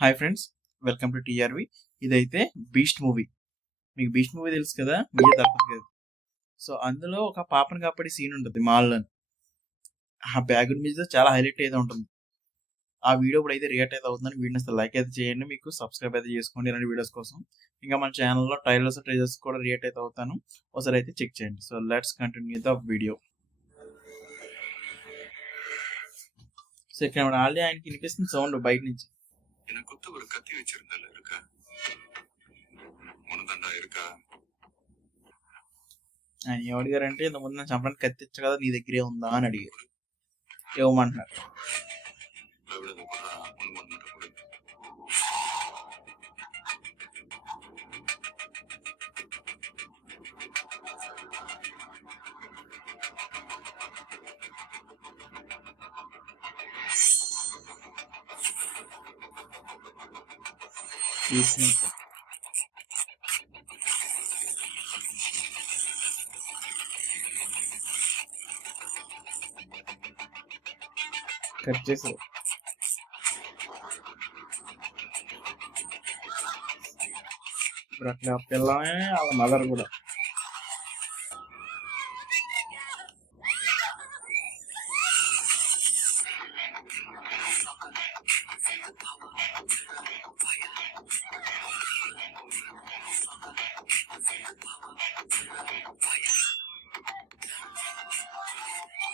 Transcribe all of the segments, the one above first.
Hi friends, welcome to TRV. ఇదైతే Beast movie. మీకు Beast movie తెలుసు కదా, విజయ్ దళపతి గారు. సో అందులో ఒక పాపను కాపాడే సీన్ ఉంటుంది మాల్లో. ఆ బ్యాక్గ్రౌండ్ మ్యూజిక్ చాలా హైలైట్ అయితే ఉంటుంది. ఆ వీడియో ఇప్పుడు అయితే రియాక్ట్ అయితే అవుతుందని వీడియోని అసలు లైక్ అయితే చేయండి, మీకు సబ్స్క్రైబ్ అయితే చేసుకోండి ఇలాంటి వీడియోస్ కోసం. ఇంకా మన ఛానల్లో ట్రైలర్స్ ట్రైలర్స్ కూడా రియాక్ట్ అయితే అవుతాను, ఒకసారి అయితే చెక్ చేయండి. So let's continue the video. So ఇక్కడ ఆల్రెడీ ఆయనకి వినిపిస్తుంది సౌండ్ బయట నుంచి. எனக்கு ஒரு கத்தி வச்சிருந்தால இருக்கா முனதண்டா இருக்கா ఆయన ఏమడిగారంటే, ఇంతకుముందు నన్ను చంపడానికి కత్తిచ్చు కదా, నీ దగ్గరే ఉందా అని అడిగారు. ఇవ్వమంటున్నారు. కట్ చేసి ఇప్పుడు అట్లా పిల్లమే వాళ్ళ మదర్ కూడా.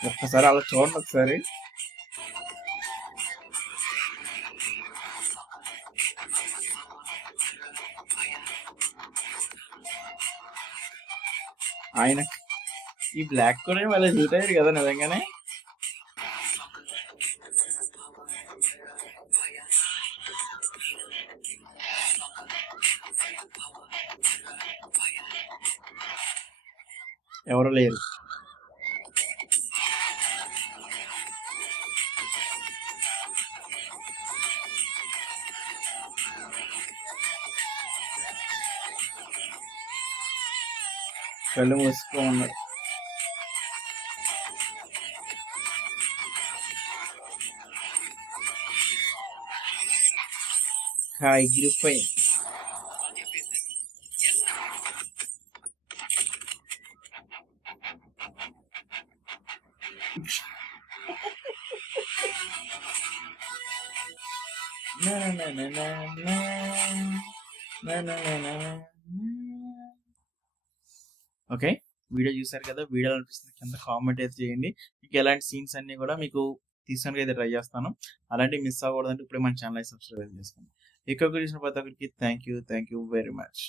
ఒక్కసారి అలా చూడండి ఒకసారి. ఆయన ఈ బ్లాక్ కూడా వాళ్ళ సూట్ అయ్యారు కదా నిజంగానే. ఎవరు లేరు. కళ్ళు మూసుకో ఉన్నారు. ఎగిరిపోయింది. ఓకే, వీడియో చూసారు కదా. వీడియో అనిపిస్తుంది కింద కామెంట్ అయితే చేయండి. మీకు ఎలాంటి సీన్స్ అన్ని కూడా మీకు తీసుకొని అయితే ట్రై చేస్తాను. అలాంటివి మిస్ అవ్వకూడదంటే ఇప్పుడే మన ఛానల్ సబ్స్క్రైబ్ చేసుకోండి. ఎక్కువ చూసిన ప్రతి ఒక్కరికి థ్యాంక్ యూ వెరీ మచ్.